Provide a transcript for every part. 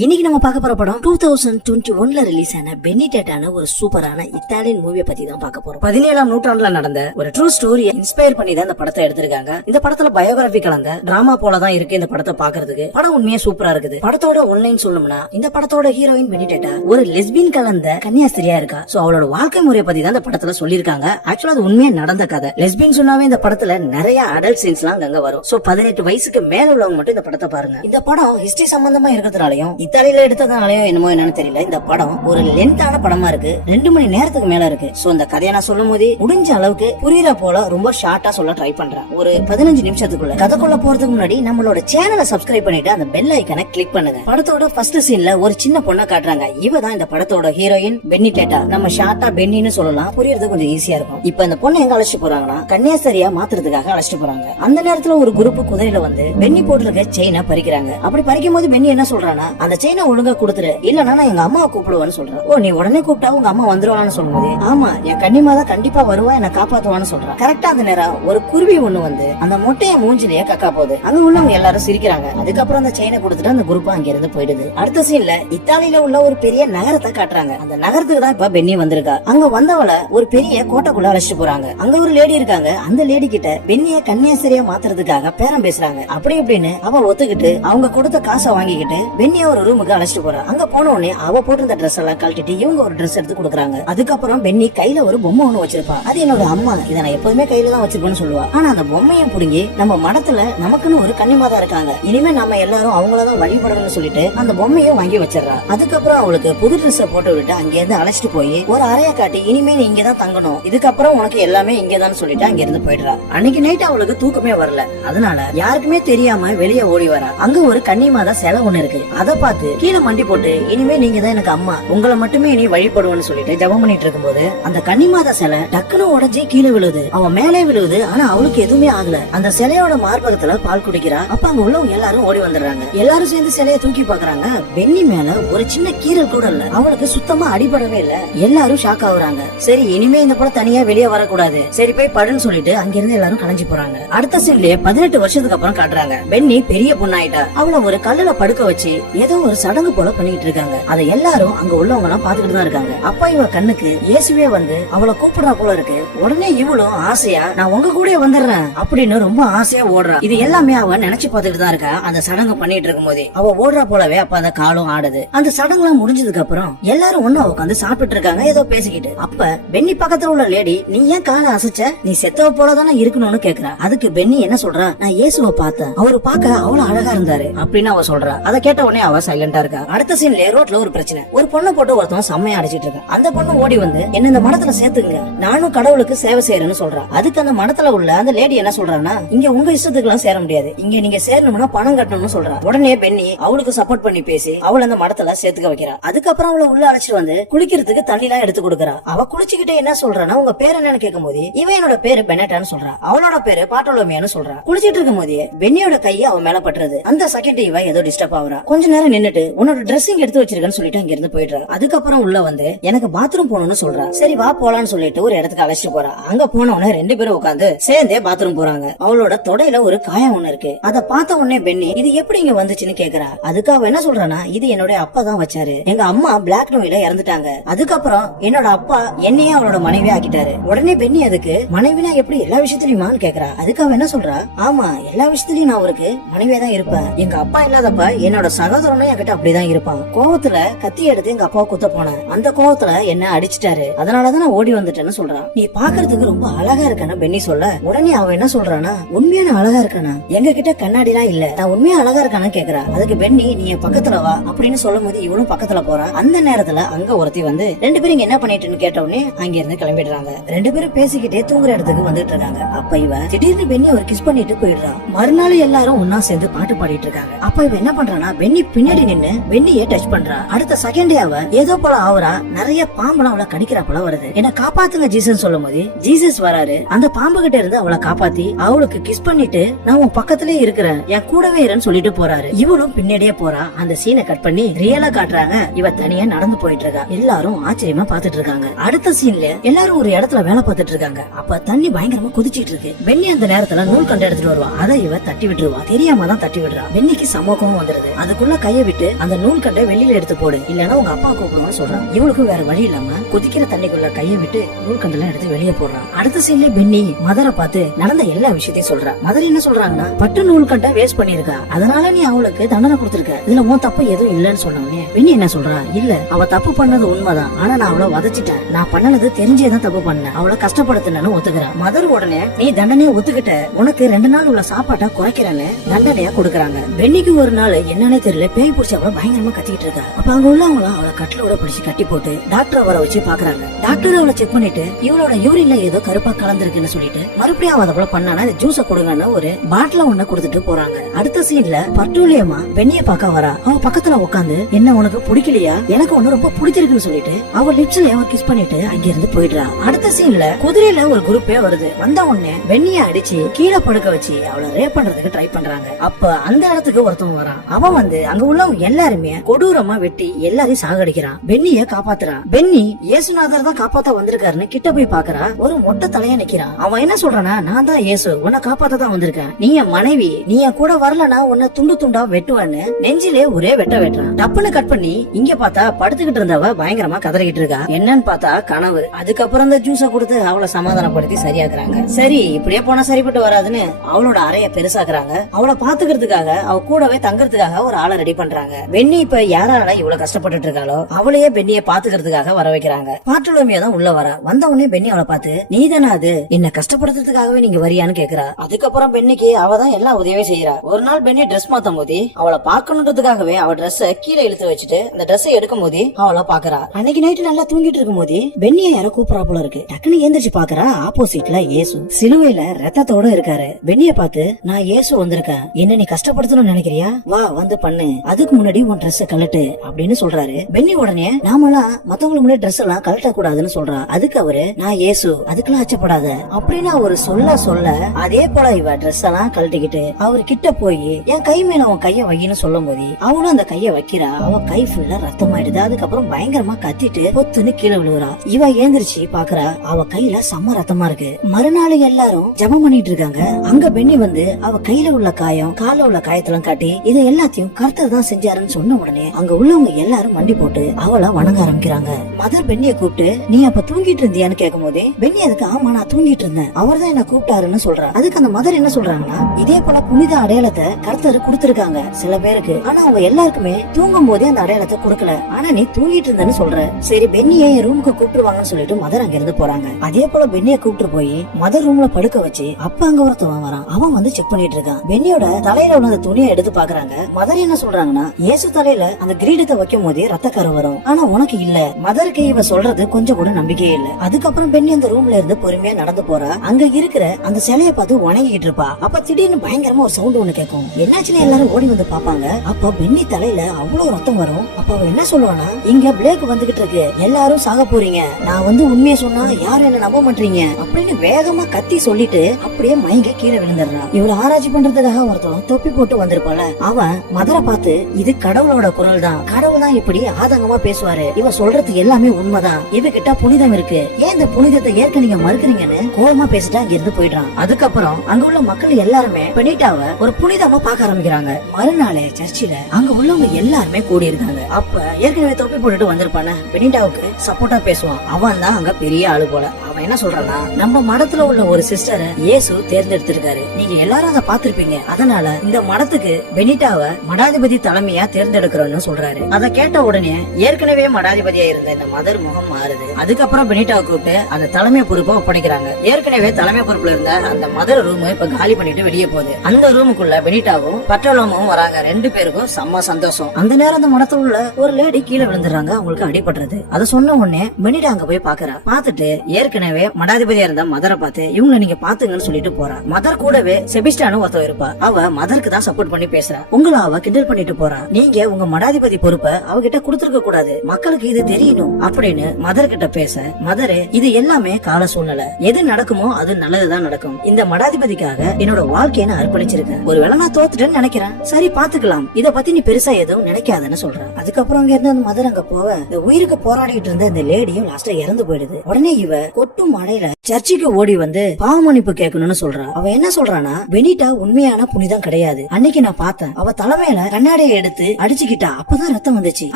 இன்னைக்கு நம்ம பார்க்க போற படம் டூ தௌசண்ட் டுவெண்ட்டி ஒன்ல ரிலீஸ் ஆன பெனிடேட்டான ஒரு சூப்பரான இத்தாலியன் மூவியை பத்தி தான் பார்க்க போறோம். பதினேழாம் நூற்றாண்டுல நடந்த ஒரு ட்ரூ ஸ்டோரியை இன்ஸ்பயர் பண்ணி தான் இந்த படத்தை எடுத்திருக்காங்க. இந்த படத்துல பயோகிராபி கலந்த டிராமா போல தான் இருக்கு இந்த படத்தை பாக்குறதுக்கு படம் உண்மையா சூப்பரா இருக்குது. படத்தோட ஒன்லைன் சொல்லணும்னா இந்த படத்தோட ஹீரோயின் பெனிடேட்டா ஒரு லெஸ்பின் கலந்த கன்னியாஸ்திரியா இருக்கா? சோ அவளோட வாழ்க்கை முறையை பத்தி தான் இந்த படத்துல சொல்லியிருக்காங்க. ஆக்சுவலா அது உண்மையா நடந்த கதை. லெஸ்பின் சொன்னாவே இந்த படத்துல நிறைய அடல்ட் சீன்ஸ் எல்லாம் அங்க வரும். சோ பதினெட்டு வயசுக்கு மேல உள்ளவங்க மட்டும் இந்த படத்தை பாருங்க. இந்த படம் ஹிஸ்டரி சம்பந்தமா இருக்கிறதுனாலயும் இத்தாலியில எடுத்ததுனாலயோ என்னமோ என்னன்னு தெரியல. இந்த படம் ஒரு லென்த்தான படமா இருக்கு. ரெண்டு மணி நேரத்துக்கு மேல இருக்கு. சோ இந்த கதையை நான் சொல்லும் போது முடிஞ்ச அளவுக்கு புரியுற போல ரொம்ப ஷார்ட்டா சொல்ல ட்ரை பண்றேன். ஒரு பதினஞ்சு நிமிஷத்துக்குள்ள கதைக்குள்ள போறதுக்கு முன்னாடி நம்மளோட சேனலை சப்ஸ்கிரைப் பண்ணிட்டு அந்த பெல் ஐக்கனை கிளிக் பண்ணுங்க. படத்தோட ஃபர்ஸ்ட் சீன்ல ஒரு சின்ன பொண்ணை காட்டுறாங்க. இவ தான் இந்த படத்தோட ஹீரோயின் பென்னி டேட்டா நம்ம ஷார்ட்டா பென்னின்னு சொல்லலாம். புரியறது கொஞ்சம் ஈஸியா இருக்கும். இப்ப இந்த பொண்ணை எங்க அழைச்சிட்டு போறாங்கன்னா கன்னியாசரியா மாத்துறதுக்காக அழைச்சிட்டு போறாங்க. அந்த நேரத்துல ஒரு குரூப் குதிரையில வந்து பென்னி போட்டிருக்க செயினை பறிக்கிறாங்க. அப்படி பறிக்கும் போது பென்னி என்ன சொல்றானா அந்த செயினை ஒழுங்கா கொடுத்துரு. இல்லன்னா நான் எங்க அம்மாவை கூப்பிடுவான்னு சொல்றேன். ஓ நீ உடனே கூப்பிட்டா உங்க அம்மா வந்துருவான்னு சொல்லும்போது ஆமா என் கண்ணிமா தான் கண்டிப்பா வருவா என்ன காப்பாத்துவான்னு சொல்றான் கரெக்டா அந்த நேரம் ஒரு குருவி ஒண்ணு வந்து அந்த மொட்டைய மூஞ்சிலேயே கக்கா போகுது. அங்க உள்ளவங்க எல்லாரும் சிரிக்கிறாங்க. அதுக்கப்புறம் அந்த செயினை கொடுத்துட்டு அந்த குரூப் அங்க இருந்து போயிடுது. அடுத்த சீன்ல இத்தாலியில உள்ள ஒரு பெரிய நகரத்தை காட்டுறாங்க. அந்த நகரத்துக்கு தான் இப்ப பென்னி வந்திருக்கா. அங்க வந்தவள ஒரு பெரிய கோட்டைக்குள்ள அழைச்சிட்டு போறாங்க. அங்க ஒரு லேடி இருக்காங்க. அந்த லேடி கிட்ட பெண்ணிய கன்னியாசிரியா மாத்துறதுக்காக பேரம் பேசுறாங்க. அப்படி இப்படின்னு அவ ஒத்துக்கிட்டு அவங்க கொடுத்த காசை வாங்கிக்கிட்டு பெண்ணிய ஒரு ரூமுக்கு அழைச்சிட்டு போறா. அங்க போன உடனே அவ போட்டிருந்த ட்ரெஸ் எல்லாம் கழட்டிட்டு இவங்க ஒரு ட்ரெஸ் எடுத்து கொடுக்குறாங்க. அதுக்கப்புறம் பென்னி கையில ஒரு பொம்மை ஒண்ணு வச்சிருப்பா. அது என்னோட அம்மா. இதை நான் எப்போதுமே கையில தான் வச்சிருப்பேன்னு சொல்லுவா. ஆனா அந்த பொம்மையை புடுங்கி நம்ம மடத்துல நமக்குன்னு ஒரு கன்னிமாதா இருக்காங்க. இனிமே நம்ம எல்லாரும் அவங்களதான் வழிபடணும்னு சொல்லிட்டு அந்த பொம்மையை வாங்கி வச்சிடறா. அதுக்கப்புறம் அவளுக்கு புது ட்ரெஸ் போட்டு விட்டு அங்க இருந்து அழைச்சிட்டு போய் ஒரு அறையை காட்டி இனிமே நீ இங்கதான் தங்கணும். இதுக்கப்புறம் உனக்கு எல்லாமே இங்கதான் சொல்லிட்டு அங்க இருந்து போயிடுறா. அன்னைக்கு நைட் அவளுக்கு தூக்கமே வரல. அதனால யாருக்குமே தெரியாம வெளியே ஓடி வரா. அங்க ஒரு கன்னிமாதா சிலை ஒண்ணு இருக்கு. அதை பார்த்து கீழே மண்டி போட்டு இனிமே நீங்க தான் எனக்கு அம்மா. உங்களை மட்டுமே நீ வழிபடுவோம்னு சொல்லிட்டு ஜெபம் பண்ணிட்டு இருக்கும்போது அந்த கன்னிமாதா சிலை டக்குன்னு உடஞ்சி கீழே விழுது. அவன் மேலே விழுது ஆனா அவளுக்கு எதுவுமே ஆகல. அந்த சிலையோட மார்பகத்துல பால் குடிக்கிறா. அப்ப அங்க உள்ளவங்க எல்லாரும் ஓடி வந்துடுறாங்க. எல்லாரும் சேர்ந்து சிலையை தூக்கி பாக்குறாங்க பென்னி மேல ஒரு சின்ன கீரல் கூட இல்ல. அவளுக்கு சுத்தமா அடிபடவே இல்ல. எல்லாரும் ஷாக் ஆகுறாங்க. சரி இனிமே இந்த படம் தனியா வெளியே வரக்கூடாது. சரி போய் படுன்னு சொல்லிட்டு அங்க இருந்து எல்லாரும் கலைஞ்சு போறாங்க. அடுத்த சீன்லயே பதினெட்டு வருஷத்துக்கு அப்புறம் காட்டுறாங்க. பென்னி பெரிய பொண்ணாயிட்டா. அவள ஒரு கல்லுல படுக்க வச்சு ஏதோ ஒரு சடங்கு போல பண்ணிட்டு இருக்காங்க. அதை எல்லாரும் அங்க உள்ளவங்க எல்லாம் பாத்துக்கிட்டு தான் இருக்காங்க. அப்பா இவ கண்ணுக்கு இயேசுவே வந்து அவளை கூப்பிடுறா போல இருக்கு. உடனே இவளும் ஆசையா நான் உங்க கூட வந்துடுறேன் அப்படின்னு ரொம்ப ஆசையா ஓடுறா. இது எல்லாமே அவ நினைச்சு பார்த்துட்டு தான் இருக்கா. அந்த சடங்கு பண்ணிட்டு இருக்கும் போதே அவ ஓடுறா போலவே அப்ப அந்த காலும் ஆடுது. அந்த சடங்கு எல்லாம் முடிஞ்சதுக்கு அப்புறம் எல்லாரும் ஒண்ணு உட்காந்து சாப்பிட்டு இருக்காங்க ஏதோ பேசிக்கிட்டு. அப்ப பென்னி பக்கத்துல உள்ள லேடி நீ ஏன் காலை அசைச்ச? நீ செத்தவ போலதானே இருக்கணும்னு கேக்குறா. அதுக்கு பென்னி என்ன சொல்றா? நான் இயேசுவை பார்த்தேன். அவரு பார்க்க அவ்வளவு அழகா இருந்தாரு அப்படின்னு அவ சொல்றா. அதை கேட்ட உடனே அவ சைலண்டா இருக்கா? அடுத்த சீன்ல ரோட்ல ஒரு பிரச்சனை. ஒரு பொண்ணை போட்டு ஒருத்தன் செம்மையா அடிச்சிட்டு இருக்கான். அந்த பொண்ணு ஓடி வந்து என்ன இந்த மடத்துல சேர்த்துங்க நானும் கடவுளுக்கு சேவை செய்யறேன்னு சொல்றா. அதுக்கு அந்த மடத்துல உள்ள அந்த லேடி என்ன சொல்றான்னா இங்க உங்க இஷ்டத்துக்கு எல்லாம் சேர முடியாது. இங்க நீங்க சேரணும்னா பணம் கட்டணும்னு சொல்றா. உடனே பெண்ணி அவளுக்கு சப்போர்ட் பண்ணி பேசி அவள அந்த மடத்துல சேர்த்துக்க வைக்கிறா. அதுக்கப்புறம் அவளை உள்ள அழைச்சிட்டு வந்து குளிக்கிறதுக்கு தண்ணி எல்லாம் எடுத்து கொடுக்கறா. அவ குளிச்சுக்கிட்டே என்ன சொல்றான்னா உங்க பேர் என்னன்னு கேட்கும் போது இவன் என்னோட பேரு பெனட்டான்னு சொல்றா. அவளோட பேரு பாட்டோலோமியான்னு சொல்றா. குளிச்சிட்டு இருக்கும் போதே பென்னியோட கை அவன் மேல பட்டுறது. அந்த செகண்ட் இவ ஏதோ டிஸ்டர்ப் ஆகுறா. கொஞ்ச நேரம் நின்னுட்டு உன்னோட ட்ரெஸ்ஸிங் எடுத்து வச்சிருக்கேன்னு சொல்லிட்டு அங்க இருந்து போயிடுறா. அதுக்கப்புறம் உள்ள வந்து எனக்கு பாத்ரூம் போகணும்னு சொல்றா. சரி வா போலான்னு சொல்லிட்டு ஒரு இடத்துக்கு அழைச்சிட்டு போறா. அங்க போன உடனே ரெண்டு பேரும் உட்காந்து சேர்ந்தே பாத்ரூம் போறாங்க. அவளோட தொடையில ஒரு காயம் ஒண்ணு இருக்கு. அத பார்த்த உடனே பென்னி இது எப்படி இங்க வந்துச்சுன்னு கேக்குறா. அதுக்கு அவ என்ன சொல்றானா இது என்னோட அப்பா தான் வச்சாரு. எங்க அம்மா பிளாக் நோயில இறந்துட்டாங்க. அதுக்கப்புறம் என்னோட அப்பா என்னையே அவளோட மனைவி ஆக்கிட்டாரு. உடனே பென்னி அதுக்கு மனைவினா எப்படி எல்லா விஷயத்திலயுமான்னு கேக்குறா. அதுக்கு அவ என்ன சொல்றா ஆமா எல்லா விஷயத்திலயும் நான் அவருக்கு மனைவியா தான் இருப்பேன். எங்க அப்பா இல்லாதப்ப என்னோட சகோதரன் சகோதரனும் என்கிட்ட அப்படிதான் இருப்பான். கோவத்துல கத்தி எடுத்து எங்க அப்பாவை குத்த போனேன். அந்த கோவத்துல என்ன அடிச்சிட்டாரு. அதனாலதான் நான் ஓடி வந்துட்டேன்னு சொல்றான். நீ பாக்குறதுக்கு ரொம்ப அழகா இருக்கான பென்னி சொல்ல. உடனே அவன் என்ன சொல்றானா உண்மையான அழகா இருக்கானா? எங்க கிட்ட கண்ணாடி எல்லாம் இல்ல. நான் உண்மையா அழகா இருக்கானு கேக்குறா. அதுக்கு பென்னி நீ என் பக்கத்துல வா. அப்படின்னு சொல்லும் போது இவனும் பக்கத்துல போறான் அந்த நேரத்துல அங்க ஒருத்தி வந்து ரெண்டு பேரும் இங்க என்ன பண்ணிட்டுன்னு கேட்ட அங்க இருந்து கிளம்பிடுறாங்க. ரெண்டு பேரும் பேசிக்கிட்டே தூங்குற இடத்துக்கு வந்துட்டு இருக்காங்க. அப்ப இவன் திடீர்னு பென்னி அவர் கிஸ் பண்ணிட்டு போயிடுறான் மறுநாள் எல்லாரும் ஒன்னா சேர்ந்து பாட்டு பாடிட்டு இருக்காங்க. அப்ப இவன் என்ன பண்றானா பென்னி பின்னாடி நின்னு பென்னியே டச் பண்றா. அடுத்த செகண்டே அவ ஏதோ போல ஆவரா நிறைய பாம்பெல்லாம் அவளை கடிக்கிறா போல வருது. என்ன காப்பாத்துங்க ஜீசன் சொல்லும் போது ஜீசஸ் வராரு. அந்த பாம்பு கிட்ட இருந்து அவளை காப்பாத்தி அவளுக்கு கிஸ் பண்ணிட்டு நான் உன் பக்கத்திலே இருக்கிறேன். என் கூடவே இருன்னு சொல்லிட்டு போறாரு. இவளும் பின்னாடியே போறா. அந்த சீனை கட் பண்ணி ரியலா காட்டுறாங்க. இவ தனியா நடந்து போயிட்டு இருக்கா. எல்லாரும் ஆச்சரியமா பாத்துட்டு இருக்காங்க. அடுத்த சீன்ல எல்லாரும் ஒரு இடத்துல வேலை பார்த்துட்டு இருக்காங்க. அப்ப தண்ணி பயங்கரமா குதிச்சிட்டு இருக்கு. வெண்ணி அந்த நேரத்துல நூல் கண்டு எடுத்துட்டு வருவா. அதை இவ தட்டி விட்டுருவா. தெரியாம தான் தட்டி விடுறா. வெண்ணிக்கு சமோகமும் வந்துருது. அதுக்குள்ள கைய விட்டு அந்த நூல் கட்டை வெளியில எடுத்து போடு. இல்லனா உங்க அப்பா கூப்பிடுவான்னு சொல்றான். இவளுக்கும் வேற வழி இல்லாம கொதிக்கிற தண்ணிக்குள்ள கைய விட்டு நூல் கண்டெல்லாம் எடுத்து வெளியே போடுறான். அடுத்த சீன்ல பென்னி மதரை பார்த்து நடந்த எல்லா விஷயத்தையும் சொல்றா. மதர் என்ன சொல்றாங்கன்னா பட்டு நூல் கட்டை வேஸ்ட் பண்ணிருக்கா அதனால நீ அவளுக்கு தண்டனை கொடுத்திருக்க. இதுல உன் தப்பு எதுவும் இல்லைன்னு சொன்னவனே பென்னி என்ன சொல்றா? இல்ல அவ தப்பு பண்ணது உண்மைதான். ஆனா நான் அவளை வதச்சிட்டேன். நான் பண்ணனது தெரிஞ்சேதான் தப்பு பண்ணேன். அவளை கஷ்டப்படுத்தினு ஒத்துக்கிறான் மதர் உடனே நீ தண்டனையை ஒத்துக்கிட்ட. உனக்கு ரெண்டு நாள் உள்ள சாப்பாட்டை குறைக்கிறேன்னு தண்டனையா கொடுக்கறாங்க. பென்னிக்கு ஒரு நாள் என்னன்னே தெரியல. பேய் பிடிச்ச அவளை பயங்கரமா கத்திக்கிட்டு இருக்கா. அப்ப அங்க உள்ளவங்களும் அவளை கட்டிலோட பிடிச்சு கட்டி போட்டு டாக்டர் அவரை வச்சு பாக்குறாங்க டாக்டர் அவளை செக் பண்ணிட்டு இவளோட யூரின்ல ஏதோ கருப்பா கலந்துருக்குன்னு சொல்லிட்டு மறுபடியும் அவ அதை போல பண்ணானா ஜூஸ கொடுங்கன்னு ஒரு பாட்டில ஒண்ணு கொடுத்துட்டு போறாங்க. அடுத்த சீன்ல பர்டூலியமா பெண்ணிய பாக்க வரா. அவ பக்கத்துல உட்காந்து என்ன உனக்கு பிடிக்கலையா? எனக்கு ஒண்ணு ரொம்ப பிடிச்சிருக்குன்னு சொல்லிட்டு அவ லிப்ஸ்ல அவ கிஸ் பண்ணிட்டு அங்க இருந்து போயிடுறா. அடுத்த சீன்ல குதிரையில ஒரு குரூப்பே வருது. வந்த உடனே வெண்ணிய அடிச்சு கீழே படுக்க வச்சு அவளை ரேப் பண்றதுக்கு ட்ரை பண்றாங்க. அப்ப அந்த இடத்துக்கு ஒருத்தவங்க வரான். அவன் வந்து அங்க உள்ளவங்க எல்லாருமே கொடூரமா வெட்டி எல்லாரையும் சாகடிக்கிறான். பென்னிய காப்பாத்துறான். பென்னி இயேசுநாதர் தான் காப்பாத்த வந்திருக்காருன்னு கிட்ட போய் பாக்குறா. ஒரு மொட்டை தலையா நிக்கிறான். அவன் என்ன சொல்றானா நான் தான் இயேசு. உன்னை காப்பாத்த தான் வந்திருக்கேன். நீ என் மனைவி. நீ என் கூட வரலனா உன்னை துண்டு துண்டா வெட்டுவான்னு நெஞ்சிலே ஒரே வெட்ட வெட்டுறான். டப்புன்னு கட் பண்ணி இங்க பார்த்தா படுத்துக்கிட்டு இருந்தவ பயங்கரமா கதறிக்கிட்டு இருக்கா. என்னன்னு பார்த்தா கனவு. அதுக்கப்புறம் அந்த ஜூஸ கொடுத்து அவளை சமாதானப்படுத்தி சரியாக்குறாங்க. சரி இப்படியே போனா சரிப்பட்டு வராதுன்னு அவளோட அறைய பெருசாக்குறாங்க. அவளை பாத்துக்கிறதுக்காக அவ கூடவே தங்கறதுக்காக ஒரு ஆளை ரெடி பண்றாங்க. பென்னி இப்ப யாரால இவ்வளவு கஷ்டப்பட்டுட்டு இருக்காளோ அவளையே பெண்ணிய பாத்துக்கிறதுக்காக வர வைக்கிறாங்க. பாட்டுலோமியா தான் உள்ள வரா. வந்த உடனே பெண்ணி அவளை பார்த்து நீ தானே அது? என்ன கஷ்டப்படுத்துறதுக்காகவே நீங்க வரியான்னு கேக்குறா. அதுக்கப்புறம் பெண்ணிக்கு அவ தான் எல்லா உதவியும் செய்யறா ஒரு நாள் பெண்ணி ட்ரெஸ் மாத்தும் போது அவளை பாக்கணுன்றதுக்காகவே அவ ட்ரெஸ் கீழே இழுத்து வச்சுட்டு அந்த ட்ரெஸ் எடுக்கும் போது அவளை பாக்குறா அன்னைக்கு நைட்டு நல்லா தூங்கிட்டு இருக்கும் போது பெண்ணிய யாரோ கூப்பிடா போல இருக்கு. டக்குன்னு ஏந்திரிச்சு பாக்குறா ஆப்போசிட்ல ஏசு சிலுவையில ரத்தத்தோட இருக்காரு. பெண்ணிய பார்த்து நான் ஏசு வந்திருக்கேன். என்ன நீ கஷ்டப்படுத்தணும்னு நினைக்கிறியா? வா வந்து பண்ணு. அதுக்கு முன்னாடி உன் ட்ரெஸ் கழட்டு அப்படின்னு சொல்றாரு. பென்னி உடனே நாமெல்லாம் மத்தவங்களுக்கு முன்னாடி ட்ரெஸ் எல்லாம் கலட்ட கூடாதுன்னு சொல்றா. அதுக்கு அவரு நான் ஏசு அதுக்கெல்லாம் அச்சப்படாத. அப்படின்னு அவரு சொல்ல சொல்ல அதே போல இவ ட்ரெஸ் எல்லாம் கழட்டிக்கிட்டு அவர் கிட்ட போய் என் கை மேல அவன் கைய வையின்னு சொல்லும் போது அவனும் அந்த கைய வைக்கிறா. அவன் கை ஃபுல்லா ரத்தமாயிடுது. அதுக்கப்புறம் பயங்கரமா கத்திட்டு பொத்துன்னு கீழே விழுவுறா. இவ ஏந்திரிச்சு பாக்குறா அவ கையில செம்ம ரத்தமா இருக்கு. மறுநாள் எல்லாரும் ஜபம் பண்ணிட்டு இருக்காங்க. அங்க பெண்ணி வந்து அவ கையில உள்ள காயம் கால உள்ள காயத்தெல்லாம் காட்டி இதை எல்லாத்தையும் கர்த்தர் தான் செஞ்சாருன்னு சொன்ன உடனே அங்க உள்ளவங்க எல்லாரும் மண்டி போட்டு அவளை வணங்க ஆரம்பிக்கிறாங்க. மதர் பெண்ணிய கூப்பிட்டு நீ அப்ப தூங்கிட்டு இருந்தியான்னு கேட்கும் போதே பெண்ணி அதுக்கு ஆமா நான் தூங்கிட்டு இருந்தேன். அவர் தான் என்ன கூப்பிட்டாருன்னு சொல்றா. அதுக்கு அந்த மதர் என்ன சொல்றாங்கன்னா இதே போல புனித அடையாளத்தை கர்த்தர் கொடுத்திருக்காங்க சில பேருக்கு. ஆனா அவங்க எல்லாருக்குமே தூங்கும் போதே அந்த அடையாளத்தை கொடுக்கல. ஆனா நீ தூங்கிட்டு இருந்தேன்னு சொல்ற. சரி பெண்ணியை என் ரூமுக்கு கூப்பிட்டுருவாங்கன்னு சொல்லிட்டு மதர் அங்க இருந்து போறாங்க. அதே போல பெண்ணிய கூப்பிட்டு போய் மதர் ரூம்ல படுக்க வச்சு அப்ப அங்க ஒருத்தவன் வரான். அவன் வந்து செக் பண்ணிட்டு இருக்கான். பெண்ணியோட தலையில உள்ள அந்த துணியை எடுத்து பாக்குறாங்க. மதர் மதர் என்ன சொல்றாங்கன்னா இயேசு தலையில அந்த கிரீடத்தை வைக்கும் போதே ரத்தக்கரு வரும். ஆனா உனக்கு இல்ல. மதருக்கு இவ சொல்றது கொஞ்சம் கூட நம்பிக்கையே இல்ல. அதுக்கப்புறம் பெண் அந்த ரூம்ல இருந்து பொறுமையா நடந்து போறா. அங்க இருக்கிற அந்த சிலையை பார்த்து உணங்கிட்டு இருப்பா. அப்ப திடீர்னு பயங்கரமா ஒரு சவுண்ட் ஒண்ணு கேட்கும் என்னாச்சுன்னு எல்லாரும் ஓடி வந்து பாப்பாங்க அப்ப பெண்ணி தலையில அவ்வளவு ரத்தம் வரும். அப்ப அவ என்ன சொல்லுவானா இங்க பிளேக் வந்துகிட்டு இருக்கு. எல்லாரும் சாக போறீங்க. நான் வந்து உண்மையை சொன்னா யாரும் என்ன நம்ப மாட்டீங்க. அப்படின்னு வேகமா கத்தி சொல்லிட்டு அப்படியே மயங்க கீழே விழுந்துடுறான் இவள ஆராய்ச்சி பண்றதுக்காக ஒருத்தன் தொப்பி போட்டு வந்திருப்பால அவன் மதரை பார்த்து இது கடவுளோட குரல் தான் கடவுள் தான் இப்படி ஆதங்கமா பேசுவாரு. இவ சொல்றது எல்லாமே உண்மைதான். இவகிட்ட புனிதம் இருக்கு? ஏன் இந்த புனிதத்தை ஏற்க நீங்க மறுக்கிறீங்கன்னு கோபமா பேசிட்டு அங்க இருந்து போயிடுறான். அதுக்கப்புறம் அங்க உள்ள மக்கள் எல்லாருமே பெனிட்டாவ ஒரு புனிதமா பார்க்க ஆரம்பிக்கிறாங்க. மறுநாளே சர்ச்சில அங்க உள்ளவங்க எல்லாருமே கூடி இருக்காங்க அப்ப ஏற்கனவே தொப்பி போட்டுட்டு வந்திருப்பான? பெனிட்டாவுக்கு சப்போர்ட்டா பேசுவான். அவன் தான் அங்க பெரிய ஆளு போல. அவன் என்ன சொல்றான்னா நம்ம மடத்துல உள்ள ஒரு சிஸ்டரை இயேசு தேர்ந்தெடுத்திருக்காரு. நீங்க எல்லாரும் அதை பாத்திருப்பீங்க அதனால இந்த மடத்துக்கு பெனிட்டாவை மடாதிபதி தலைமையா தேர்ந்தெடுக்கிறோம்னு சொல்றாரு. அதை கேட்ட உடனே ஏற்கனவே மடாதிபதியா இருந்த இந்த மதர் முகம் மாறுது. அதுக்கப்புறம் பெனிட்டாவை கூப்பிட்டு அந்த தலைமை பொறுப்பை ஒப்படைக்கிறாங்க. ஏற்கனவே தலைமை பொறுப்புல இருந்த அந்த மதர் ரூம் இப்ப காலி பண்ணிட்டு வெளியே போகுது. அந்த ரூமுக்குள்ள பெனிட்டாவும் பட்டோலமும் வராங்க. ரெண்டு பேருக்கும் செம்ம சந்தோஷம். அந்த நேரம் அந்த மடத்துல உள்ள ஒரு லேடி கீழே விழுந்துடுறாங்க. அவங்களுக்கு அடிபடுறது அதை சொன்ன உடனே பெனிட்டா அங்க போய் பாக்குறா. பாத்துட்டு ஏற்கனவே மடாதிபதியா இருந்த மதரை பார்த்து இவங்களை நீங்க பாத்துங்கன்னு சொல்லிட்டு போறா. மதர் கூடவே செபிஸ்டானு ஒருத்தர் இருப்பா. அவ மதருக்கு தான் சப்போர்ட் பண்ணி பேசுறா. உங்களை அவ கிண்டல் பண்ணிட்டு போறா. நீங்க உங்க மடாதிபதி பொறுப்பை அவகிட்ட கொடுத்துருக்க கூடாது. மக்களுக்கு இது தெரியணும் அப்படின்னு மதர் கிட்ட பேச மதரு இது எல்லாமே கால சூழ்நிலை. எது நடக்குமோ அது நல்லதுதான் நடக்கும். இந்த மடாதிபதிக்காக என்னோட வாழ்க்கையை நான் அர்ப்பணிச்சிருக்கேன். ஒருவேளை நான் தோத்துட்டேன்னு நினைக்கிறேன். சரி பாத்துக்கலாம் இத பத்தி நீ பெருசா எதுவும் நினைக்காதன்னு சொல்றேன். அதுக்கப்புறம் அங்க இருந்து அந்த மதர் அங்க போவ இந்த உயிருக்கு போராடிட்டு இருந்த இந்த லேடியும் லாஸ்டா இறந்து போயிடுது. உடனே இவ கொட்டும் மழையில சர்ச்சுக்கு ஓடி வந்து பாவ மன்னிப்பு கேட்கணும்னு சொல்றா. அவ என்ன சொல்றானா பெனிட்டா உண்மையான புனிதம் கிடையாது. அன்னைக்கு நான் பார்த்தேன். அவ தலைமையில கண்ணாடியை எடுத்து அடிச்சுக்கிட்டா அப்பதான் ரத்தம் வந்துச்சு.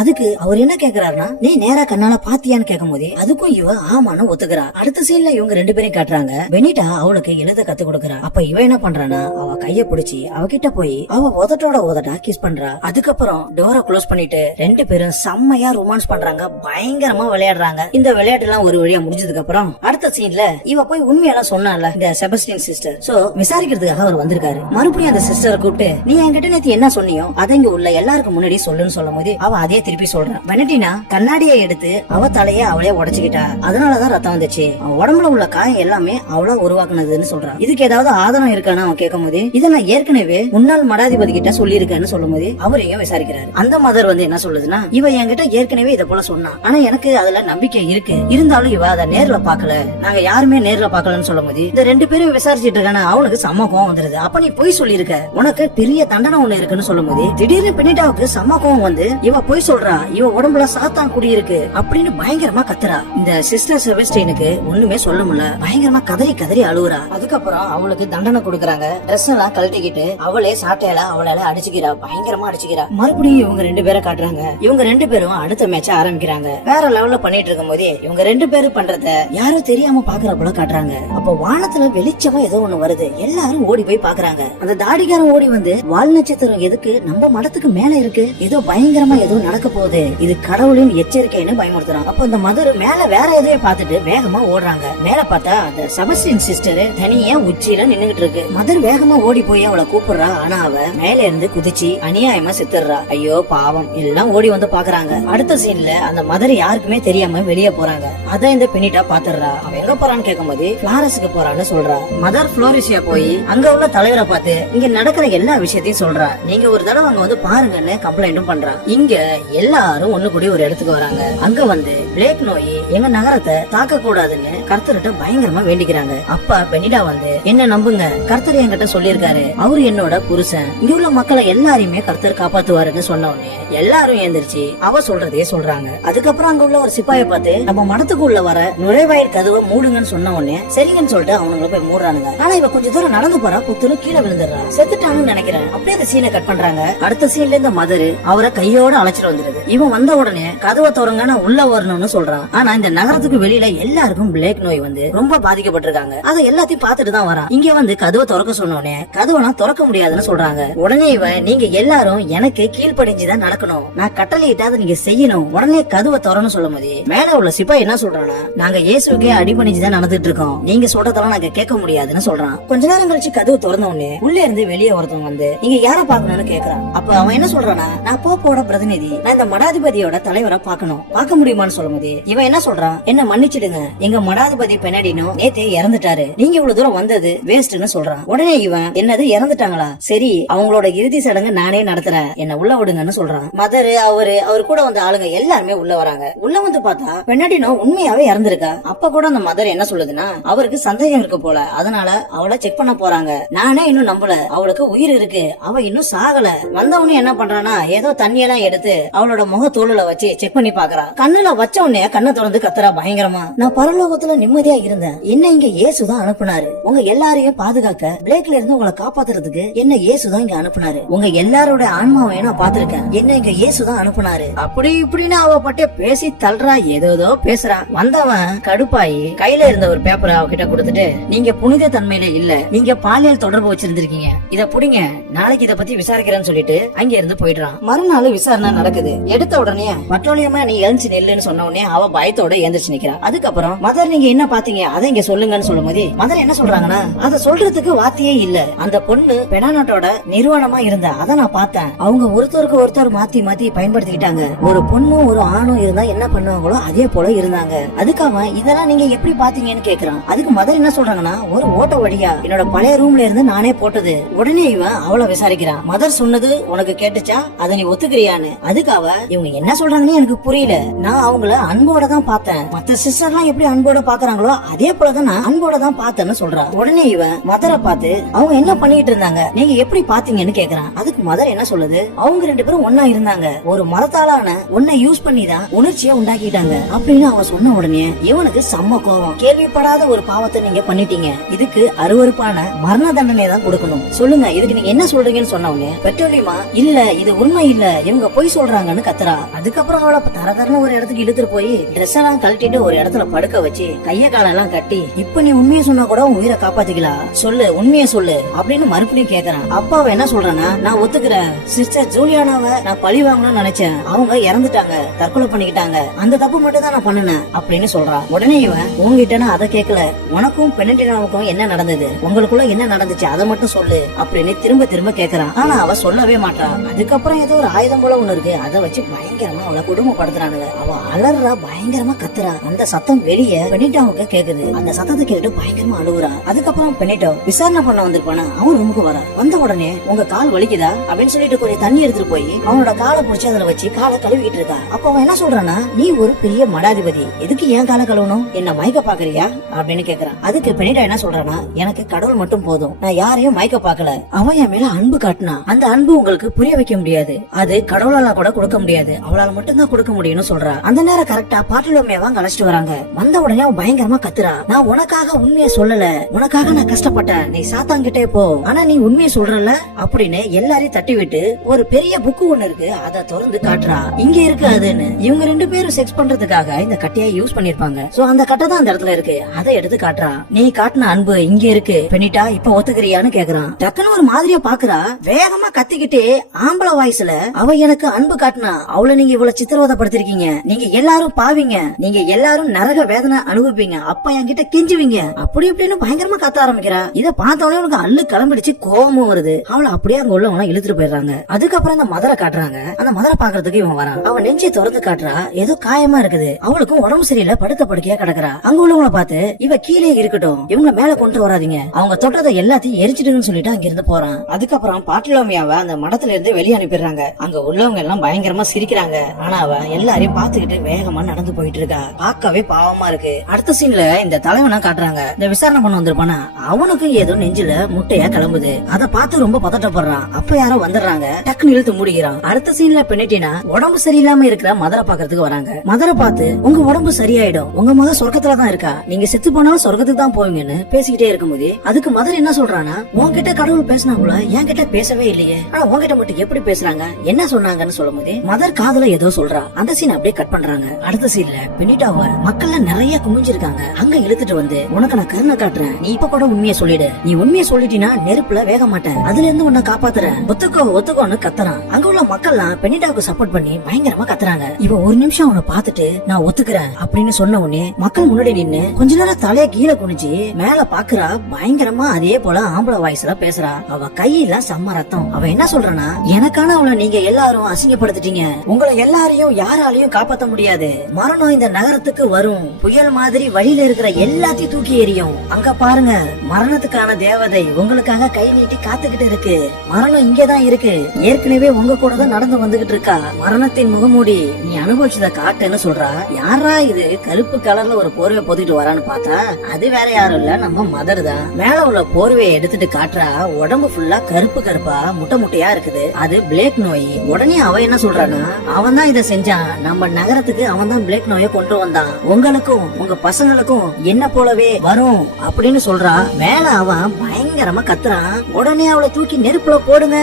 அதுக்கு அவர் என்ன கேக்குறாருன்னா நீ நேரா கண்ணால பாத்தியான்னு கேட்கும் போதே அதுக்கும் இவ ஆமான்னு ஒத்துக்கிறா. அடுத்த சீன்ல இவங்க ரெண்டு பேரும் காட்டுறாங்க. பெனிட்டா அவளுக்கு எழுத கத்து கொடுக்கறா. அப்ப இவ என்ன பண்றானா அவ கைய பிடிச்சி அவகிட்ட போய் அவ உதட்டோட உதட்டா கிஸ் பண்றா. அதுக்கப்புறம் டோரை க்ளோஸ் பண்ணிட்டு ரெண்டு பேரும் செம்மையா ரொமான்ஸ் பண்றாங்க. பயங்கரமா விளையாடுறாங்க. இந்த விளையாட்டு எல்லாம் ஒரு வழியா முடிஞ்சதுக்கு அப்புறம் அடுத்த சீன்ல இவ போய் உண்மையெல்லாம் சொன்னால இந்த செபஸ்டின் சிஸ்டர் சோ விசாரிக்கிறதுக்காக அவர் வந்திருக்காரு. மறுபடியும் அந்த சிஸ்டரை கூப்பிட்டு நீ என்கிட்ட நேத்து என்ன சொன்னியோ அதை இங்க உள்ள எல்லாருக்கும் முன்னாடி சொல்லுன்னு சொல்லும் போது அவ அதே திருப்பி சொல்றான் வெனட்டினா கண்ணாடியை எடுத்து அவ தலைய அவளே உடைச்சுக்கிட்டா. அதனாலதான் ரத்தம் வந்துச்சு. உடம்புல உள்ள காயம் எல்லாமே அவளா உருவாக்குனதுன்னு சொல்றான் இதுக்கு ஏதாவது ஆதாரம் இருக்கான்னு அவன் கேட்கும் போது இதை நான் ஏற்கனவே முன்னாள் மடாதிபதி கிட்ட சொல்லியிருக்கேன்னு சொல்லும் போது அவரையும் விசாரிக்கிறாரு. அந்த மதர் வந்து என்ன சொல்லுதுன்னா இவ என்கிட்ட ஏற்கனவே இதை போல சொன்னா. ஆனா எனக்கு அதுல நம்பிக்கை இருக்கு. இருந்தாலும் இவ அதை நேர்ல பாக்கல நாங்க யாருமே நேர்ல பாக்கலன்னு சொல்லும் போது இந்த ரெண்டு பேரும் விசாரிச்சிட்டு இருக்கான அவனுக்கு சமகம் கோவம் வந்துருது. அப்ப நீ போய் சொல்லியிருக்க. உனக்கு பெரிய தண்டனை ஒண்ணு இருக்குன்னு சொல்லும் போது திடீர்னு பெண்ணிட்டாவுக்கு செம்ம கோவம் வந்து இவ பொய் சொல்றா இவ உடம்புல சாத்தான் குடியிருக்கு அப்படின்னு பயங்கரமா கத்துறா. இந்த சிஸ்டர் செபஸ்டினுக்கு ஒண்ணுமே சொல்ல முடியல. பயங்கரமா கதறி கதறி அழுவுறா. அதுக்கப்புறம் அவளுக்கு தண்டனை கொடுக்கறாங்க. ட்ரெஸ் எல்லாம் கழட்டிக்கிட்டு அவளே சாட்டையில அவளால அடிச்சுக்கிறா. பயங்கரமா அடிச்சுக்கிறா. மறுபடியும் இவங்க ரெண்டு பேரை காட்டுறாங்க. இவங்க ரெண்டு பேரும் அடுத்த மேட்ச ஆரம்பிக்கிறாங்க. வேற லெவல்ல பண்ணிட்டு இருக்கும் போதே இவங்க ரெண்டு பேரும் பண்றத யாரும் தெரியாம பாக்குற போல காட்டுறாங்க. அப்ப வானத்துல வெளிச்சமா ஏதோ ஒண்ணு வருது. எல்லாரும் ஓடி போய் பாக்குறாங்க. அந்த தாடிக்காரன் ஓடி வந்து வால் நட்சத்திரம் எதுக்கு? நம்ம மடத்துக்கு மேல இருக்கு. ஏதோ பயங்கரமா ஏதோ நடக்க போகுது. இது கடவுளின் எச்சரிக்கைன்னு பயமுறுத்துறாங்க. அப்ப இந்த மதுர் மேல வேற எதையோ பார்த்துட்டு வேகமா ஓடுறாங்க. மேல பார்த்தா அந்த செபஸ்டின் சிஸ்டர் தனியா உச்சியில நின்னுகிட்டு இருக்கு. மதர் வேகமா ஓடி போய் அவளை கூப்பிடுறா. ஆனா அவ மேல இருந்து குதிச்சு அநியாயமா செத்துடுறா. ஐயோ பாவம். எல்லாம் ஓடி வந்து பாக்குறாங்க. அடுத்த சீன்ல அந்த மதர் யாருக்குமே தெரியாம வெளியே போறாங்க. அதான் இந்த பெண்ணிட்டா பாத்துடுறா. அவன் எங்க போறான்னு கேட்கும்போது பிளாரஸுக்கு போறான்னு சொல்றா. மதர் புளோரிசியா போய் அங்க உள்ள தலைவரை பார்த்து இங்க நடக்கிற எல்லா விஷயத்தையும் சொல்றா. நீங்க ஒரு தடவை அங்க வந்து பாருங்கன்னு கம்ப்ளைண்ட்டும் பண்றான். இங்க எல்லாரும் ஒண்ணு கூடி ஒரு இடத்துக்கு வராங்க. அங்க வந்து பிளேக் நோய் எங்க நகரத்தை தாக்க கூடாதுன்னு கர்த்தர்கிட்ட பயங்கரமா வேண்டிக்கிறாங்க. அப்பா பெனிடா வந்து என்ன நம்புங்க? கர்த்தர் என்கிட்ட சொல்லியிருக்காரு. அவரு என்னோட புருஷன். இங்க உள்ள மக்களை எல்லாரையுமே கர்த்தர் காப்பாத்துவாருன்னு சொன்ன உடனே எல்லாரும் எழுந்திரிச்சு அவ சொல்றதே சொல்றாங்க. அதுக்கப்புறம் அங்க உள்ள ஒரு சிப்பாயை பார்த்து நம்ம மடத்துக்குள்ள வர நுழைவாயில் கதவை மூடுங்கன்னு சொன்ன உடனே சரிங்கன்னு சொல்லிட்டு அவனுங்களை போய் மூடுறானுங்க. ஆனா இவ கொஞ்ச தூரம் நடந்து போறா புத்துன்னு கீழே விழுந்துடுறா. செத்துட்டாங்கன்னு நினைக்கிறேன். அப்படியே அந்த சீனை கட் பண்றாங்க. அடுத்த சீன்ல இந்த மதரு அவரை கையோட அழைச்சிட்டு வந்துருது. இவன் வந்த உடனே கதவை திறங்க நான் உள்ள வரணும்னு சொல்றான். ஆனா இந்த நகரத்துக்கு வெளியில எல்லாருக்கும் பிளேக் நோய் வந்து ரொம்ப பாதிக்கப்பட்டிருக்காங்க. அதை எல்லாத்தையும் பார்த்துட்டு தான் வரான். இங்க வந்து கதவை திறக்க சொன்ன உடனே கதவெல்லாம் திறக்க முடியாதுன்னு சொல்றாங்க. உடனே இவன் நீங்க எல்லாரும் எனக்கு கீழ்ப்படிஞ்சுதான் நடக்கணும். நான் கட்டளையிட்டு அதை நீங்க செய்யணும். உடனே கதவை திறன்னு சொல்லும் போது மேல உள்ள சிப்பாய் என்ன சொல்றானா நாங்க இயேசுக்கே அடிபணிஞ்சுதான் நடந்துட்டு இருக்கோம். நீங்க சொல்றதெல்லாம் நாங்க கேட்க முடியாதுன்னு சொல்றான். கொஞ்ச நேரம் கழிச்சு கதவு திறந்த உடனே உள்ள இருந்து வெளியே ஒருத்தவங்க வந்து நீங்க யார பாக்கணும்னு கேக்குறான். அப்ப அவன் என்ன சொல்றானா நான் போப்போட பிரதிநிதி நான் இந்த மடாதிபதியோட தலைவரை பாக்கணும் பாக்க முடியுமான்னு சொல்லும் போது இவன் என்ன சொல்றான்? என்ன மன்னிச்சிடுங்க எங்க மடாதிபதி பெனடினும் நேத்தே இறந்துட்டாரு. நீங்க இவ்வளவு தூரம் வந்தது வேஸ்ட்னு சொல்றான். உடனே இவன் என்னது இறந்துட்டாங்களா? சரி அவங்களோட இறுதி சடங்கு நானே நடத்துறேன். என்ன உள்ள விடுங்கன்னு சொல்றான். மதரு அவரு அவர் கூட வந்த ஆளுங்க எல்லாருமே உள்ள வராங்க. உள்ள வந்து பார்த்தா பெனடினோ உண்மையாவே இறந்திருக்கா? அப்ப கூட அந்த மதர் என்ன சொல்லுதுன்னா அவருக்கு சந்தேகம் இருக்கு போல. அதனால அவளை செக் பண்ண போறாங்க. நானே இன்னும் நம்பல. அவளுக்கு உயிர் இருக்கு. அவ இன்னும் சாகல. வந்தவனே என்ன பண்றானா ஏதோ தண்ணியெல்லாம் எடுத்து அவளோட முக தோலுல வச்சு செக் பண்ணி பாக்குறா. கண்ணுல வச்ச உடனே கண்ணை திறந்து கத்துறா பயங்கரமா. நான் பரலோகத்துல நிம்மதியா இருந்தேன். என்ன இங்க இயேசுதான் அனுப்புனாரு. உங்க எல்லாரையும் பாதுகாக்க பிளேக்ல இருந்து உங்களை காப்பாத்துறதுக்கு என்ன இயேசுதான் இங்க அனுப்புனாரு. உங்க எல்லாரோட ஆன்மாவையும் நான் பாத்திருக்கேன் என்ன இங்க இயேசுதான் அனுப்புனாரு. அப்படி இப்படின்னு அவ பட்டே பேசி தள்ளுறா ஏதோ பேசுறா. வந்தவன் கடுப்பாயி கையில இருந்த ஒரு பேப்பரை அவகிட்ட கொடுத்துட்டு நீங்க புனித தன்மையில இல்ல. நீங்க பாலியல் தொடர்பு வச்சிருந்திருக்கீங்க. இத புடிங்க. நாளைக்கு இத பத்தி விசாரிக்கிறேன்னு சொல்லிட்டு அங்க இருந்து போயிடுறான். மறுநாள் விசாரணை நடக்குது. எடுத்த உடனே பட்ரோலியமா நீ எழுந்து நெல்லுன்னு சொன்ன உடனே அவ பயத்தோட எழுந்திரிச்சு நிக்கிறா அதுக்கப்புறம் மதர் நீங்க என்ன பாத்தீங்க? அதை இங்க சொல்லுங்கன்னு சொல்லும் போது மதர் என்ன சொல்றாங்கன்னா அதை சொல்றதுக்கு வார்த்தையே இல்ல. அந்த பொண்ணு பெனானட்டோட நிர்வாணமா இருந்தா அதை நான் பார்த்தேன். அவங்க ஒருத்தருக்கு ஒருத்தர் மாத்தி மாத்தி பயன்படுத்திக்கிட்டாங்க. ஒரு பொண்ணும் ஒரு ஆணும் இருந்தா என்ன பண்ணுவாங்களோ அதே போல இருந்தாங்க. அதுக்காக இதெல்லாம் நீங்க எப்படி பாத்தீங்கன்னு கேக்குறான். அதுக்கு மதர் என்ன சொல்றாங்கன்னா ஒரு ஓட்ட வழியா என்னோட பழைய ரூம்ல இருந்து நானே போட்டது. உடனே இவன் அவளை விசாரிக்கிறான். மதர் சொன்னது உனக்கு கேட்டுச்சா? அதை நீ ஒத்துக்கிறியான்னு? அதுக்காக இவங்க என்ன சொல்றாங்கன்னு எனக்கு புரியல. நான் அவங்கள அன்போட தான் பார்த்தேன். மத்த சிஸ்டர் எல்லாம் எப்படி அன்போட பாக்குறாங்களோ அதே போலதான் நான் அன்போட தான் பார்த்தேன்னு சொல்றான். உடனே இவன் மதரை பார்த்து அவங்க என்ன பண்ணிட்டு இருந்தாங்க? நீங்க எப்படி பாத்தீங்கன்னு கேக்குறான். அதுக்கு மதர் என்ன சொல்லுது? அவங்க ரெண்டு பேரும் ஒன்னா இருந்தாங்க. ஒரு மரத்தாலான ஒன்ன யூஸ் பண்ணி தான் உணர்ச்சியை உண்டாக்கிட்டாங்க. அப்படின்னு அவன் சொன்ன உடனே இவனுக்கு செம்ம கோவம். கேள்விப்படாத ஒரு பாவத்தை நீங்க பண்ணிட்டீங்க. இதுக்கு அருவருப்பான மரண தண்டனை தான் கொடுக்கணும். சொல்லுங்க இதுக்கு நீங்க என்ன சொல்றீங்கன்னு சொன்னவங்க பெட்ரோலியமா இல்ல இது உண்மை இல்ல. இவங்க பொய் சொல்றாங்கன்னு கத்துறா. அதுக்கப்புறம் அவளை தர தரன்னு ஒரு இடத்துக்கு இழுத்துட்டு போய் ட்ரெஸ் எல்லாம் கழட்டிட்டு ஒரு இடத்துல படுக்க வச்சு கைய காலெல்லாம் கட்டி இப்ப நீ உண்மையை சொன்னா கூட உன் உயிரை காப்பாத்திக்கலாம் சொல்லு உண்மையை சொல்லு அப்படின்னு மறுபடியும் கேக்குறான். அப்பா என்ன சொல்றானா நான் ஒத்துக்கிறேன். சிஸ்டர் ஜூலியானாவை நான் பழி வாங்கணும்னு நினைச்சேன். அவங்க இறந்துட்டாங்க தற்கொலை பண்ணிக்கிட்டாங்க. அந்த தப்பு மட்டும் தான் நான் பண்ணுனேன் அப்படின்னு சொல்றான் உடனே இவன் உங்ககிட்ட நான் அதை கேட்கல உனக்கும் பெனட்டினாவுக்கும் என்ன நடந்தது? உங்களுக்குள்ள என்ன நடந்துச்சு? அதை மட்டும் சொல்லு அப்படின்னு திரும்ப திரும்ப கேக்குறான். ஆனா அவ சொல்லவே மாட்டா. அதுக்கப்புறம் ஏதோ ஒரு ஆயுதம் போல ஒண்ணு இருக்கு. அதை வச்சு பயங்கரமா அவளை குடும்பப்படுத்துறானுங்க அவ அலறா பயங்கரமா கத்துறா. அந்த சத்தம் வெளியே பெனிட்டாவுக்கு கேக்குது. அந்த சத்தத்தை கேட்டு பயங்கரமா அழுகுறா அதுக்கப்புறம் பெனிட்டோ விசாரணை பண்ண வந்திருப்பானா? அவன் ரூமுக்கு வரா. வந்த உடனே உங்க கால் வலிக்குதா? அப்படின்னு சொல்லிட்டு கொஞ்சம் தண்ணி எடுத்துட்டு போய் அவனோட காலை புடிச்சு அதுல வச்சு காலை கழுவிட்டு இருக்கா. அப்ப அவன் என்ன சொல்றானா நீ ஒரு பெரிய மடாதிபதி. எதுக்கு ஏன் காலை கழுவணும்? என்ன மயக்க பாக்குறியா? அப்படின்னு கேக்குறான். அதுக்கு பெனிட்டா என்ன சொல்றானா எனக்கு கடவுள் மட்டும் போதும். நான் யாரையும் மயக்க பாக்கல. அவன் என் மேல அன்பு காட்டினா அந்த அன்பு உங்களுக்கு புரிய வைக்க முடியாது. அது கடவுளால கூட கொடுக்க முடியாது. அவளால மட்டும்தான் கொடுக்க முடியும்னு சொல்றா. அந்த நேரம் கரெக்டா பாட்டிலோமையாவா அழைச்சிட்டு வராங்க. வந்த உடனே அவன் பயங்கரமா கத்துறா. நான் உனக்காக உண்மையை சொல்லல. உனக்காக நான் கஷ்டப்பட்டேன். நீ சாத்தாங்கிட்டே போ. ஆனா நீ உண்மையை சொல்றல அப்படின்னு எல்லாரையும் தட்டி விட்டு ஒரு பெரிய புக்கு ஒண்ணு இருக்கு. அதை திறந்து காட்டுறா. இங்க இருக்கு அதுன்னு. இவங்க ரெண்டு பேரும் செக்ஸ் பண்றதுக்காக இந்த கட்டையை யூஸ் பண்ணிருப்பாங்க சோ அந்த கட்டை தான் அந்த இடத்துல இருக்கு. அதை எடுத்து காட்டுறா. நீ காட்டின அன்பு இங்க இருக்கு. பெனிட்டா இப்ப ஒத்துக்கிறியான்னு கேக்குறான். டக்குன்னு ஒரு மாதிரியா பாக்குறா. வேகமா கத்திக்கிட்டே ஆம்பளை வாய்ஸ்ல அவ எனக்கு அன்பு காட்டினா அவளை நீங்க இவ்வளவு சித்திரவதப்படுத்திருக்கீங்க. நீங்க எல்லாரும் பாவீங்க. நீங்க எல்லாரும் நரக வேதனை அனுபவிப்பீங்க. அப்ப என்கிட்ட கெஞ்சுவீங்க. அப்படி இப்படின்னு பயங்கரமா கத்த ஆரம்பிக்கிறா. இத பார்த்தவனே உனக்கு அல்லு கிளம்பிடுச்சு கோபமும் வருது. அவளை அப்படியே அங்க உள்ளவங்க இழுத்துட்டு போயிடுறாங்க. அதுக்கப்புறம் அந்த மதரை காட்டுறாங்க. அந்த மதரை பாக்குறதுக்கு இவன் வரான். அவன் நெஞ்சை திறந்து காட்டுறா. ஏதோ காயமா இருக்குது. அவளுக்கும் உடம்பு சரியில்லை. படுத்த படுக்கையா கிடக்குறா. அங்க உள்ளவங்கள பார்த்து இவ கீழே இருக்கட்டும். இவங்க மேல கொண்டு வராதீங்க. அவங்க தொட்டதை எல்லாத்தையும் எரிச்சிடுங்கன்னு சொல்லிட்டு அங்க இருந்து போறான். அதுக்கப்புறம் பாட்டிலோமியாவை அந்த மடத்துல இருந்து வெளியே அனுப்பிடுறாங்க. அங்க உள்ளவங்க எல்லாம் பயங்கரமா சிரிக்கிறாங்க. ஆனா அவ எல்லாரையும் பாத்துக்கிட்டு வேகமா நடந்து போயிட்டு இருக்கா. பார்க்கவே பாவமா இருக்கு. அடுத்த சீன்ல இந்த தலைவனா காட்டுறாங்க. இந்த விசாரணை பண்ண வந்திருப்பானா? அவனுக்கு ஏதோ நெஞ்சில முட்டையா கிளம்புது. அத பார்த்து ரொம்ப பதட்டப்படுறான். அப்ப யாரோ வந்துடுறாங்க. டக்குன்னு இழுத்து மூடிக்கிறான். அடுத்த சீன்ல பெண்ணிட்டினா உடம்பு சரியில்லாம இருக்கிற மதுரை பாக்குறதுக்கு வராங்க. மதுரை பார்த்து உங்க உடம்பு சரியாயிடும். உங்க மத சொர்க்கத்துல தான் இருக்கா. நீங்க செத்து போனாலும் சொர்க்கத்துக்கு தான் போவீங்கன்னு பேசிக்கிட்டே இருக்கும்போது அதுக்கு மதர் என்ன சொல்றானா உன்கிட்ட கடவுள் பேசினா பேசினாங்களா என்கிட்ட பேசவே இல்லையே. ஆனா உன்கிட்ட மட்டும் எப்படி பேசுறாங்க? என்ன சொன்னாங்கன்னு சொல்லும் போது மதர் காதல ஏதோ சொல்றா. அந்த சீன் அப்படியே கட் பண்றாங்க. அடுத்த சீன்ல பெனிடாவ மக்கள்ல நிறைய குமிஞ்சிருக்காங்க. அங்க இழுத்துட்டு வந்து உனக்கு நான் கருணை காட்டுறேன். நீ இப்ப கூட உண்மையை சொல்லிடு. நீ உண்மையை சொல்லிட்டீனா நெருப்புல வேக மாட்டேன். அதுல இருந்து உன்னை காப்பாத்துறேன். ஒத்துக்கோ ஒத்துக்கோன்னு கத்துறான். அங்க உள்ள மக்கள்லாம் பெனிடாவுக்கு சப்போர்ட் பண்ணி பயங்கரமா கத்துறாங்க. இவ ஒரு நிமிஷம் அவனை பார்த்துட்டு நான் ஒத்துக்கிறேன். அப்படின்னு சொன்ன உடனே மக்கள் முன்னாடி நின்னு கொஞ்ச நேரம் தலைய கீழே குனிஞ்சு மேல பாக்குறா பயங்கரமா அதே போல ஆம்பளை வாய்ஸ்ல பேசுறா. அவ கையெல்லாம் செம்ம ரத்தம். அவ என்ன சொல்றனா எனக்கான அவளை நீங்க எல்லாரும் அசிங்கப்படுத்திட்டீங்க. உங்களை எல்லாரையும் யாராலையும் காப்பாத்த முடியாது. மரணம் இந்த நகரத்துக்கு வரும். புயல் மாதிரி வழியில இருக்கிற எல்லாத்தையும் தூக்கி எறியும். அங்க பாருங்க மரணத்துக்கான தேவதை உங்களுக்காக கை நீட்டி காத்துக்கிட்டு இருக்கு. மரணம் இங்கதான் இருக்கு. ஏற்கனவே உங்க கூட தான் நடந்து வந்துகிட்டு இருக்கா. மரணத்தின் முகமூடி நீ அனுபவிச்சத காட்டுன்னு சொல்றா. யாரா இது? கருப்பு கலர்ல ஒரு போர்வை பொத்திட்டு வரான்னு பார்த்தா அது வேற யாரும் இல்ல. நம்ம மதர் தான். மேல உள்ள போர்வையை எடுத்துட்டு காட்டுறா. உடம்பு ஃபுல்லா கருப்பு கருப்பா. முட்டை முட்டையா இருக்குது. அது பிளேக் நோய். உடனே அவன் என்ன சொல்றானா அவன் தான் இதை செஞ்சான். நம்ம நகரத்துக்கு அவன் தான் பிளேக் நோயை கொண்டு வந்தான். உங்களுக்கும் உங்க பசங்களுக்கும் என்ன போலவே வரும் அப்படின்னு சொல்றா மேல அவன் பயங்கரமா கத்துறான். உடனே அவளை தூக்கி நெருப்புல போடுங்க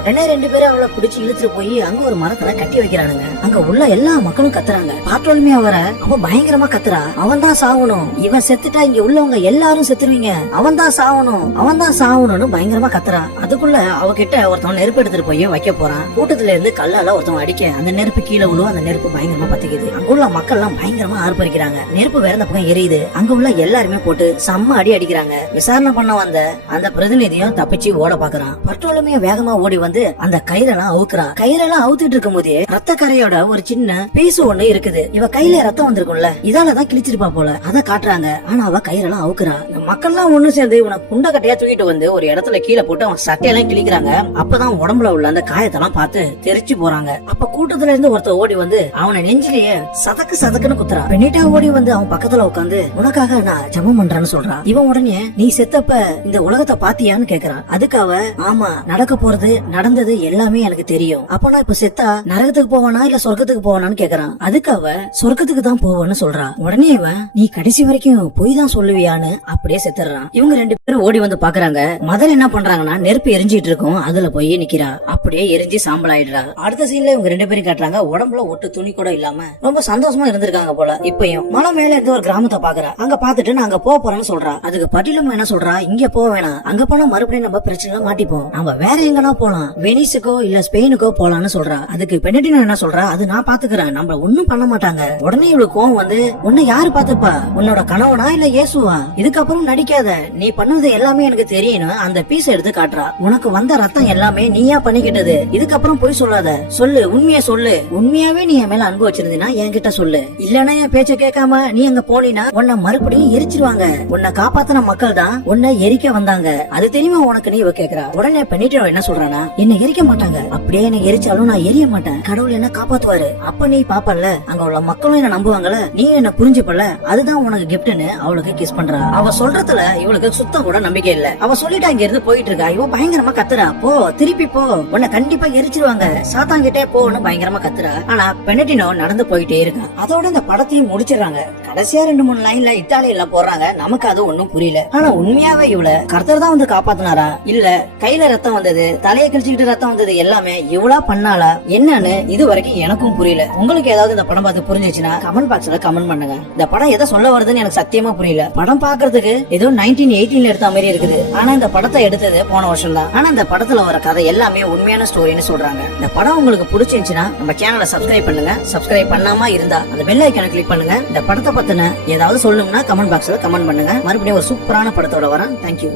உடனே ரெண்டு பேரும் அவளை பிடிச்சு இழுத்துட்டு போய் அங்க ஒரு மரத்துல கட்டி வைக்கிறானுங்க. அங்க உள்ள எல்லா மக்களும் கத்துறாங்க. பாட்டோலுமே அவர அவ பயங்கரமா கத்துறா. அவன் தான் சாவணும் இவன் செத்துட்டா இங்க உள்ளவங்க எல்லாரும் செத்துருவீங்க. அவன் தான் சாவணும் அவன் தான் சாவணும்னு பயங்கரமா கத்துறா. அதுக்குள்ள அவகிட்ட ஒருத்தவன் நெருப்பு எடுத்துட்டு போய் வைக்க போறான். கூட்டத்துல இருந்து கல்லால ஒருத்தவன் அடிக்க அந்த நெருப்பு கீழே விழுவும் அந்த நெருப்பு பயங்கரமா பத்திக்குது. அங்க உள்ள மக்கள் எல்லாம் பயங்கரமா ஆர்ப்பரிக்கிறாங்க. நெருப்பு வேற பக்கம் எரியுது. அங்க உள்ள எல்லாருமே போட்டு செம்ம அடி அடிக்கிறாங்க. விசாரணை பண்ண வந்த அந்த பிரதிநிதியும் தப்பிச்சு ஓட பாக்குறான். பட்டோலுமே வேகமா ஓடி வந்து அந்த கயிறெல்லாம் அவுக்குறா. கயிறெல்லாம் அவுத்துட்டு இருக்கும் போதே ரத்த கரையோட ஒரு சின்ன பீசு ஒண்ணு இருக்குது. இவ கையில ரத்தம் வந்திருக்கும்ல. இதாலதான் கிழிச்சிருப்பா போல. அத காட்டுறாங்க. ஆனா அவ கயிறெல்லாம் அவுக்குறா. இந்த மக்கள்லாம் ஒண்ணு சேர்ந்து உனக்கு குண்ட கட்டையா தூக்கிட்டு வந்து ஒரு இடத்துல கீழே போட்டு அவன் சட்டையெல்லாம் கிழிக்கிறாங்க. அப்பதான் உடம்புல உள்ள அந்த காயத்தெல்லாம் பார்த்து தெரிச்சு போறாங்க. அப்ப கூட்டத்துல இருந்து ஒருத்தர் ஓடி வந்து அவனை நெஞ்சிலேயே சதக்கு சதக்குன்னு குத்துறா. பெனிட்டா ஓடி வந்து அவன் பக்கத்துல உட்காந்து உனக்காக நான் ஜபம் பண்றேன்னு சொல்றான் இவன் உடனே நீ செத்தப்ப இந்த உலகத்தை பாத்தியான்னு கேக்குறான் அதுக்கு அவ ஆமா நடக்க போறது நடந்தது எல்லாமே எனக்கு தெரியும். அப்ப நான் இப்ப செத்தா நரகத்துக்கு போவானா இல்ல சொர்க்கத்துக்கு போவானான்னு கேக்குறான். அதுக்கு அவ சொர்க்கத்துக்கு தான் போவேன்னு சொல்றா. உடனே இவன் நீ கடைசி வரைக்கும் பொய் தான் சொல்லுவியான்னு அப்படியே செத்துறான். இவங்க ரெண்டு பேரும் ஓடி வந்து பாக்குறாங்க. மதர் என்ன பண்றாங்கன்னா நெருப்பு எரிஞ்சிட்டு இருக்கும். அதுல போய் நிக்கிறா. அப்படியே எரிஞ்சு சாம்பல் ஆயிடுறா. அடுத்த சீன்ல இவங்க ரெண்டு பேரும் காட்டுறாங்க. உடம்புல ஒட்டு துணி கூட இல்லாம. ரொம்ப சந்தோஷமா இருந்திருக்காங்க போல. இப்பயும் மலை மேல இருந்து ஒரு கிராமத்தை பாக்குறா. அங்க பாத்துட்டு நான் அங்க போக போறேன்னு சொல்றா. அதுக்கு பட்டியலம்மா என்ன சொல்றா? இங்க போக வேணாம். அங்க போனா மறுபடியும் நம்ம பிரச்சனை மாட்டிப்போம். நம்ம வேற எங்கனா போலாம். வெனிஸுக்கோ இல்ல ஸ்பெயினுக்கோ போலாம்னு சொல்றா. அதுக்கு பெனடினா என்ன சொல்றா? அது நான் பாத்துக்கிறேன். நம்ம ஒண்ணும் பண்ண மாட்டாங்க. உடனே இவளுக்கு கோவம் வந்து உன்னை யாரு பாத்துப்பா? உன்னோட கணவனா இல்ல இயேசுவா? இதுக்கப்புறம் நடிக்காத. நீ பண்ணது எல்லாமே எனக்கு தெரியணும் அந்த பீஸ் எடுத்து காட்டுறா. உனக்கு வந்த ரத்தம் எல்லாமே நீயா பண்ணிக்கிட்டது. இதுக்கப்புறம் போய் சொல்லாத. சொல்லு. உண்மையா சொல்லு. உண்மையாவே நீ என் மேல அன்பு வச்சிருந்தீனா என்கிட்ட சொல்லு. இல்லனா என் பேச்ச கேட்காம நீ அங்க போனீனா உன்னை மறுபடியும் எரிச்சிருவாங்க. உன்னை காப்பாத்தின மக்கள் தான் உன்னை எரிக்க வந்தாங்க. அது தெரியுமா உனக்கு நீ இவ கேக்குறா? உடனே பெண்ணிட்டு என்ன சொல்றானா? என்ன எரிக்க மாட்டாங்க. அப்படியே என்ன எரிச்சாலும் நான் எரிய மாட்டேன். கடவுள் என்ன காப்பாத்துவாரு. அப்ப நீ பாப்பல்ல. அங்க உள்ள மக்களும் என்ன நம்புவாங்கல்ல. நீ என்ன புரிஞ்சுப்பல அதுதான் உனக்கு கிஃப்ட்னு அவளுக்கு கிஸ் பண்றா. அவ சொல்றதுல இவளுக்கு சுத்தம் கூட நம்பிக்கை இல்ல. அவ சொல்லிட்டு அங்க இருந்து போயிட்டு இருக்கா. இவ பயங்கரமா கத்துறா. போ திருப்பி போ. உன்னை கண்டிப்பா எரிச்சிருவாங்க. சாத்தாங்கிட்டே போன்னு பயங்கரமா கத்துறா. ஆனா பெனட்டினோ நடந்து போயிட்டே இருக்கா. அதோட இந்த படத்தையும் முடிச்சிடுறாங்க. கடைசியா ரெண்டு மூணு லைன்ல இத்தாலியில போடுறாங்க. நமக்கு அது ஒண்ணும் புரியல. ஆனா உண்மையாவே இவள கர்த்தர் தான் வந்து காப்பாத்தினாரா? இல்ல கையில ரத்தம் வந்தது தலையை கிழிச்சுக்கிட்டு ரத்தம் வந்தது எல்லாமே. இவ்வளோ பண்ணால என்னன்னு இது வரைக்கும் எனக்கும் புரியல. உங்களுக்கு ஏதாவது இந்த படம் பார்த்து புரிஞ்சிச்சுன்னா கமெண்ட் பாக்ஸ்ல கமெண்ட் பண்ணுங்க. இந்த படம் எதை சொல்ல வருதுன்னு எனக்கு சத்தியமா புரியல. படம் பாக்குறதுக்கு ஏதோ நைன்டீன் எயிட்டீன்ல எடுத்த மாதிரி இருக்குது. ஆனா இந்த படத்தை எடுத்தது போன வருஷம் தான். ஆனா இந்த படத்துல வர கதை எல்லாமே உண்மையான ஸ்டோரின்னு சொல்றாங்க. இந்த படம் உங்களுக்கு பிடிச்சிருந்துச்சுன்னா நம்ம சேனலை சப்ஸ்கிரைப் பண்ணுங்க. சப்ஸ்கிரைப் பண்ணாம இருந்தா அந்த பெல் ஐக்கனை கிளிக் பண்ணுங்க. இந்த படத்தை பத்தின ஏதாவது சொல்லணும்னா கமெண்ட் பாக்ஸ்ல கமெண்ட் பண்ணுங்க. மறுபடியும் ஒரு சூப்பரான படத்தோட வரேன். தேங்க்யூ